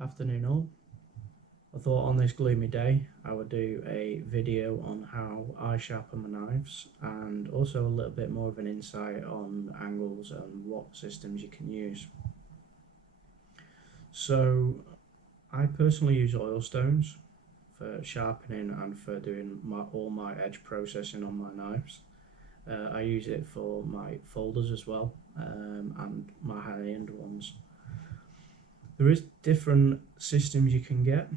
Afternoon all. I thought on this gloomy day I would do a video on how I sharpen my knives and also a little bit more of an insight on angles and what systems you can use. So I personally use oil stones for sharpening and for doing all my edge processing on my knives. I use it for my folders as well, and my high-end ones. There is different systems you can get.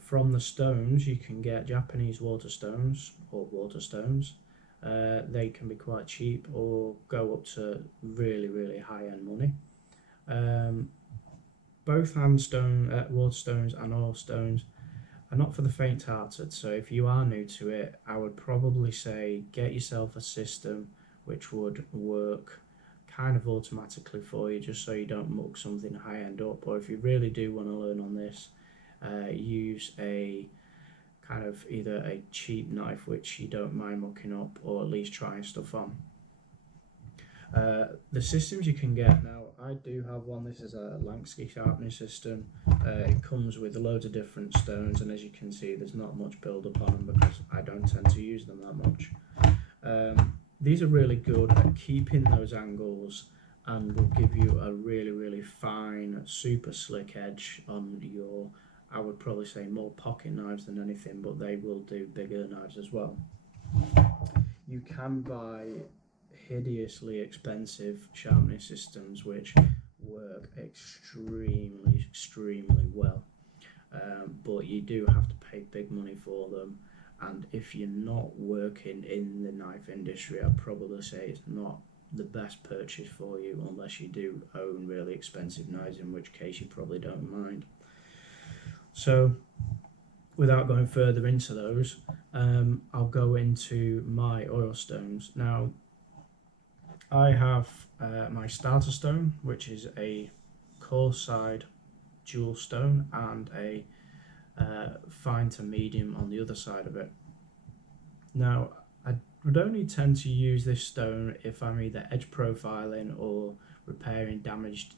From the stones you can get Japanese water stones or water stones. They can be quite cheap or go up to really high-end money. Both water stones and oil stones are not for the faint-hearted, so if you are new to it, I would probably say get yourself a system which would work kind of automatically for you, just so you don't muck something high-end up. Or if you really do want to learn on this, use a kind of either a cheap knife which you don't mind mucking up, or at least trying stuff on. The systems you can get now, I do have one. This is a Lansky sharpening system. It comes with loads of different stones, and as you can see there's not much build up on them because I don't tend to use them that much. These are really good at keeping those angles and will give you a really fine, super slick edge on your, I would probably say, more pocket knives than anything, but they will do bigger knives as well. You can buy hideously expensive sharpening systems which work extremely well, but you do have to pay big money for them. And if you're not working in the knife industry, I'd probably say it's not the best purchase for you unless you do own really expensive knives, in which case you probably don't mind. So without going further into those, I'll go into my oil stones. Now I have my starter stone, which is a coarse side jewel stone, and a fine to medium on the other side of it. Now I would only tend to use this stone if I'm either edge profiling or repairing damaged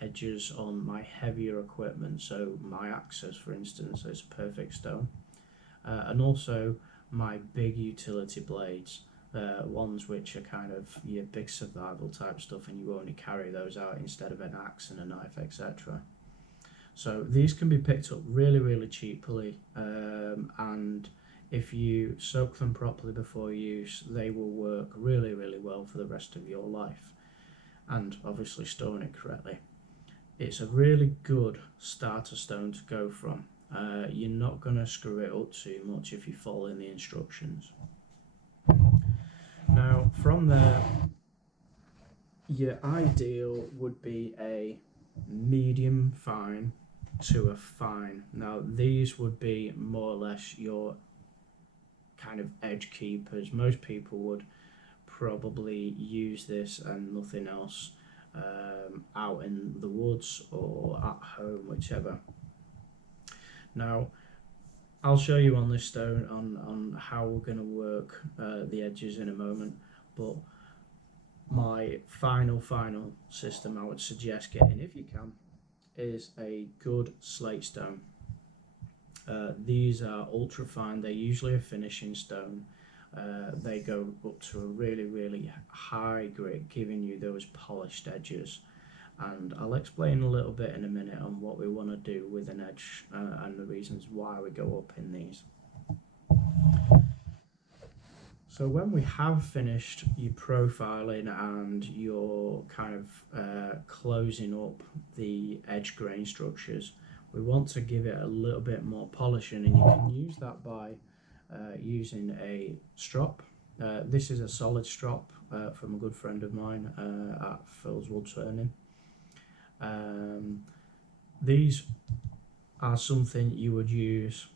edges on my heavier equipment. So my axes, for instance, is a perfect stone, and also my big utility blades, ones which are kind of your big survival type stuff, and you only carry those out instead of an axe and a knife, etc. So these can be picked up really cheaply, and if you soak them properly before use, they will work really well for the rest of your life. And obviously storing it correctly, it's a really good starter stone to go from. You're not going to screw it up too much if you follow in the instructions. Now from there, your ideal would be a medium fine to a fine. Now these would be more or less your kind of edge keepers. Most people would probably use this and nothing else out in the woods or at home, whichever. Now I'll show you on this stone on how we're going to work the edges in a moment, but my final system I would suggest getting, if you can, is a good slate stone. These are ultra fine. They're usually a finishing stone. They go up to a really high grit, giving you those polished edges, and I'll explain a little bit in a minute on what we want to do with an edge and the reasons why we go up in these. So when we have finished your profiling and your kind of closing up the edge grain structures, we want to give it a little bit more polishing, and you can use that by using a strop. This is a solid strop from a good friend of mine at Phil's Wood Turning. These are something you would use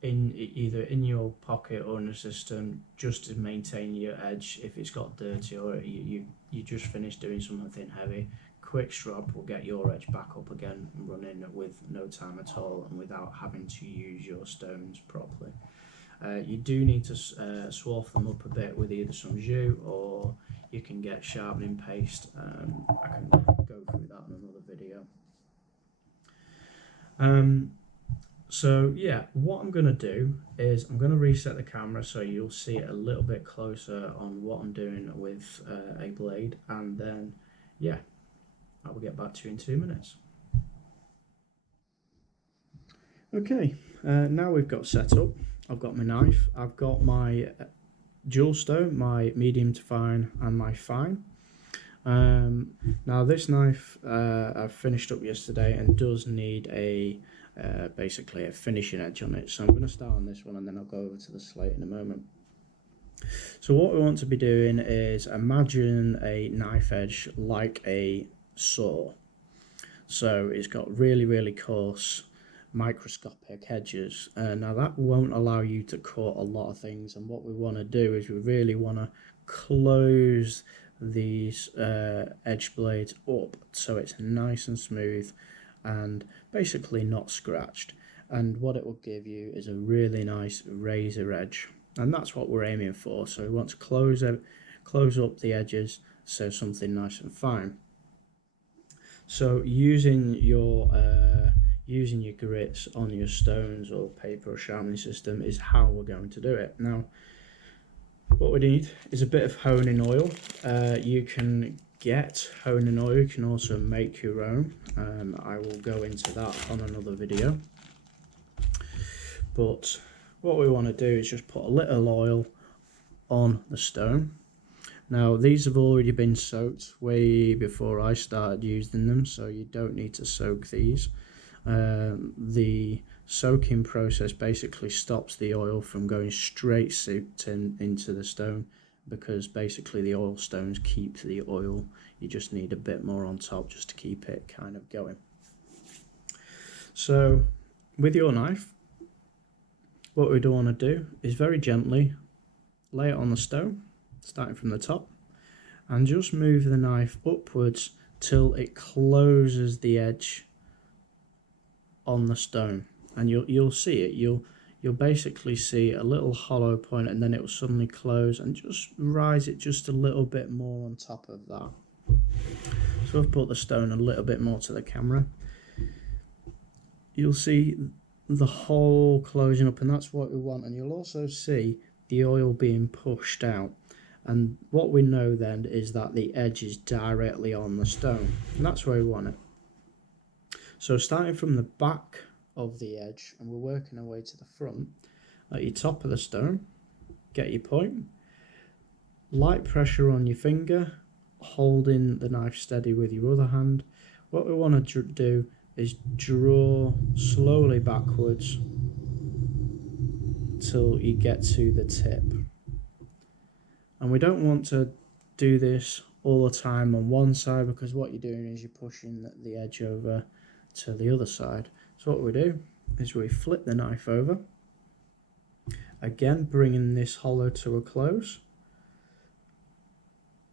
in either in your pocket or in a system, just to maintain your edge if it's got dirty or you just finished doing something heavy. Quick strop will get your edge back up again and running with no time at all, and without having to use your stones properly. You do need to swarf them up a bit with either some jute, or you can get sharpening paste. I can go through that in another video. So yeah, what I'm going to do is I'm going to reset the camera so you'll see it a little bit closer on what I'm doing with a blade, and then yeah, I will get back to you in 2 minutes. Okay, now we've got set up. I've got my knife, I've got my jewel stone, my medium to fine and my fine. Now this knife I've finished up yesterday and does need a basically a finishing edge on it, so I'm going to start on this one and then I'll go over to the slate in a moment. So what we want to be doing is imagine a knife edge like a saw. So it's got really coarse microscopic edges. Now that won't allow you to cut a lot of things, and what we want to do is we really want to close these edge blades up so it's nice and smooth and basically not scratched, and what it will give you is a really nice razor edge, and that's what we're aiming for. So we want to close up the edges, so something nice and fine. So using your grits on your stones or paper or sharpening system is how we're going to do it. Now what we need is a bit of honing oil. You can get honing oil, you can also make your own. I will go into that on another video. But what we want to do is just put a little oil on the stone. Now these have already been soaked way before I started using them, so you don't need to soak these. The soaking process basically stops the oil from going straight into the stone, because basically the oil stones keep the oil. You just need a bit more on top just to keep it kind of going. So with your knife, what we do want to do is very gently lay it on the stone, starting from the top, and just move the knife upwards till it closes the edge on the stone, and you'll see it. You'll basically see a little hollow point, and then it will suddenly close, and just rise it just a little bit more on top of that. So I've put the stone a little bit more to the camera. You'll see the whole closing up, and that's what we want. And you'll also see the oil being pushed out, and what we know then is that the edge is directly on the stone, and that's where we want it. So starting from the back of the edge, and we're working our way to the front, at your top of the stone, get your point, light pressure on your finger, holding the knife steady with your other hand. What we want to do is draw slowly backwards till you get to the tip. And we don't want to do this all the time on one side, because what you're doing is you're pushing the edge over to the other side. So what we do is we flip the knife over, again bringing this hollow to a close,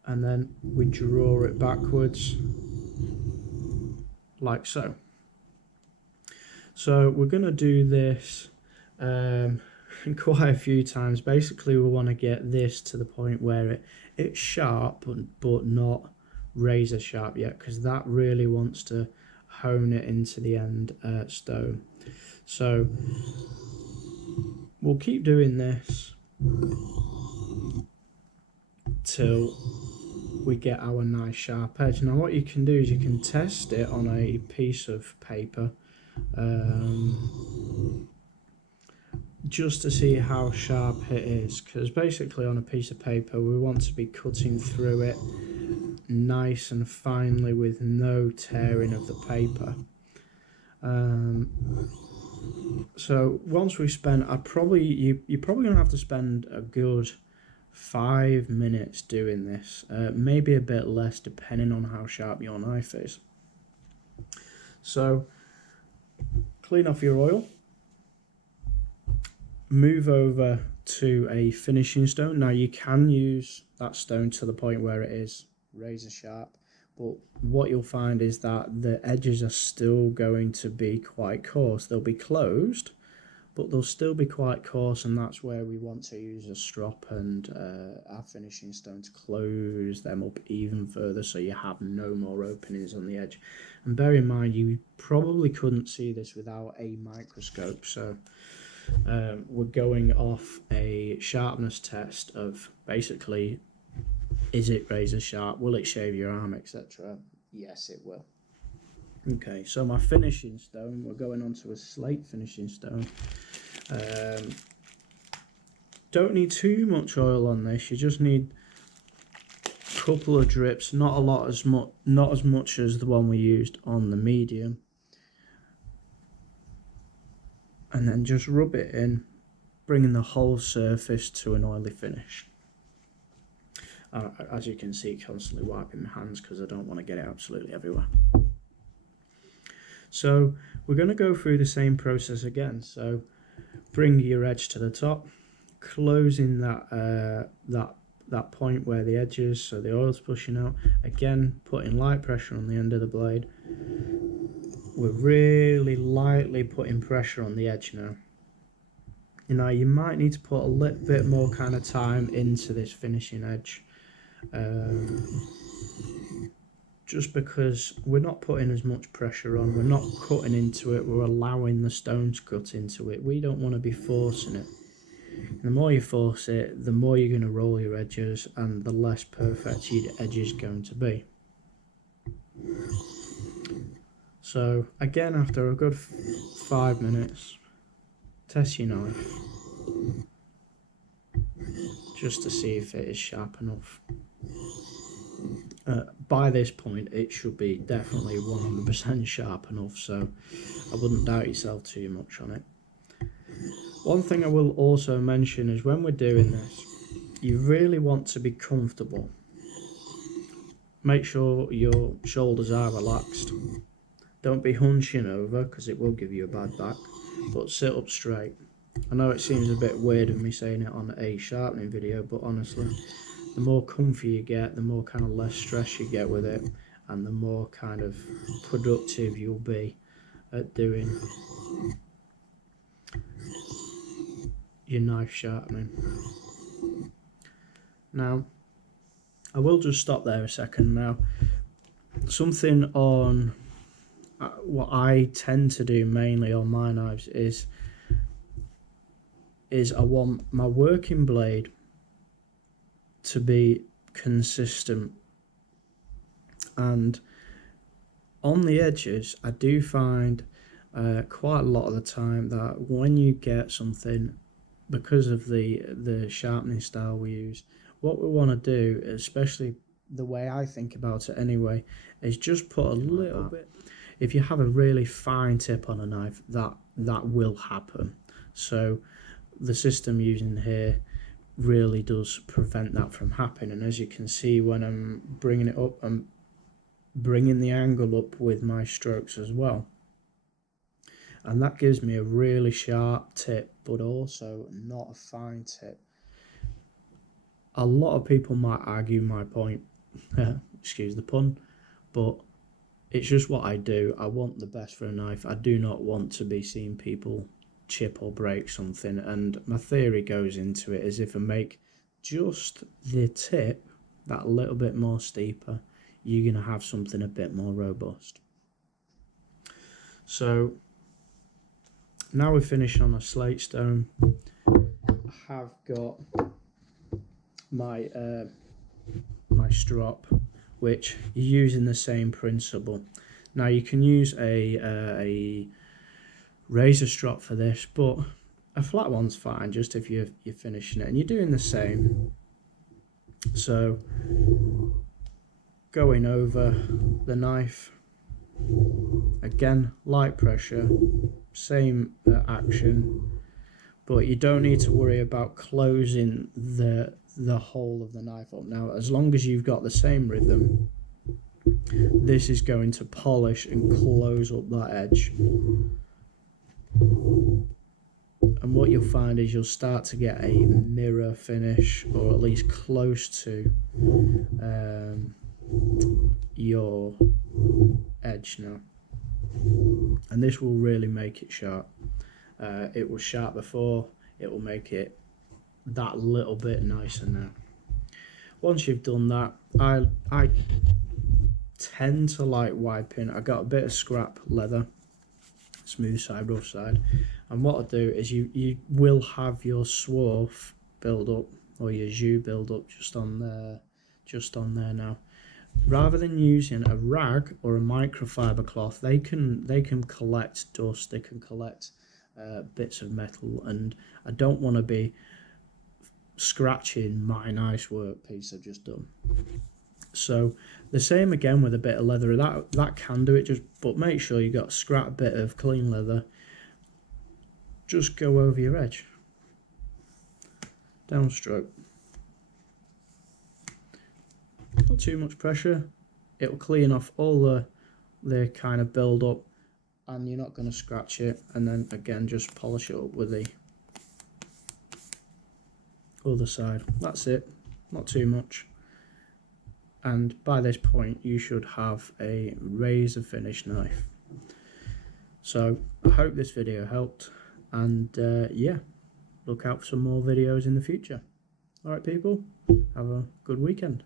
and then we draw it backwards like so. So we're going to do this quite a few times. Basically we want to get this to the point where it's sharp but not razor sharp yet, because that really wants to hone it into the end stone. So we'll keep doing this till we get our nice sharp edge. Now what you can do is you can test it on a piece of paper, just to see how sharp it is, because basically on a piece of paper we want to be cutting through it nice and finely with no tearing of the paper. So once we've spent, you're probably going to have to spend a good 5 minutes doing this, maybe a bit less depending on how sharp your knife is. So clean off your oil, move over to a finishing stone. Now you can use that stone to the point where it is razor sharp, but what you'll find is that the edges are still going to be quite coarse. They'll be closed, but they'll still be quite coarse, and that's where we want to use a strop and our finishing stone to close them up even further, so you have no more openings on the edge. And bear in mind, you probably couldn't see this without a microscope, so we're going off a sharpness test of basically, is it razor sharp, will it shave your arm, etc. Yes, it will. Okay, so my finishing stone, we're going on to a slate finishing stone. Don't need too much oil on this, you just need a couple of drips, not as much as the one we used on the medium. And then just rub it in, bringing the whole surface to an oily finish. As you can see, constantly wiping my hands because I don't want to get it absolutely everywhere. So we're going to go through the same process again. So bring your edge to the top, closing that point where the edge is, so the oil's pushing out. Again, putting light pressure on the end of the blade. We're really lightly putting pressure on the edge now. You might need to put a little bit more kind of time into this finishing edge. Just because we're not putting as much pressure on, we're not cutting into it, we're allowing the stone to cut into it. We don't want to be forcing it. And the more you force it, the more you're going to roll your edges and the less perfect your edge is going to be. So again, after a good 5 minutes, test your knife just to see if it is sharp enough. By this point it should be definitely 100% sharp enough, so I wouldn't doubt yourself too much on it. One thing I will also mention is when we're doing this, you really want to be comfortable. Make sure your shoulders are relaxed. Don't be hunching over because it will give you a bad back, but sit up straight. I know it seems a bit weird of me saying it on a sharpening video, but honestly, the more comfy you get, the more kind of less stress you get with it, and the more kind of productive you'll be at doing your knife sharpening. Now, I will just stop there a second now. Something on what I tend to do mainly on my knives is I want my working blade to be consistent, and on the edges I do find quite a lot of the time that when you get something, because of the sharpening style we use, what we want to do, especially the way I think about it anyway, is just put a little bit. If you have a really fine tip on a knife, that will happen. So the system using here really does prevent that from happening. And as you can see, when I'm bringing it up, I'm bringing the angle up with my strokes as well, and that gives me a really sharp tip, but also not a fine tip. A lot of people might argue my point, excuse the pun, but it's just what I do. I want the best for a knife. I do not want to be seeing people chip or break something, and my theory goes into it is if I make just the tip that little bit more steeper, you're going to have something a bit more robust. So now we're finished on a slate stone. I have got my my strop, which you're using the same principle. Now you can use a razor strop for this, but a flat one's fine, just if you're finishing it, and you're doing the same. So going over the knife, again, light pressure, same action, but you don't need to worry about closing the whole of the knife up. Now, as long as you've got the same rhythm, this is going to polish and close up that edge. And what you'll find is you'll start to get a mirror finish, or at least close to your edge now, and this will really make it sharp. it was sharp before, it will make it that little bit nicer now. Once you've done that, I tend to like wiping. I got a bit of scrap leather, smooth side, rough side, and what I do is you will have your swarf build up, or your jus build up just on there now. Rather than using a rag or a microfiber cloth, they can collect dust, they can collect bits of metal, and I don't want to be scratching my nice work piece I've just done. So the same again with a bit of leather, that can do it, but make sure you got a scrap bit of clean leather. Just go over your edge, downstroke. Not too much pressure. It'll clean off all the kind of build up, and you're not going to scratch it. And then again, just polish it up with the other side. That's it, not too much. And by this point you should have a razor finish knife. So I hope this video helped, and yeah, look out for some more videos in the future. Alright people, have a good weekend.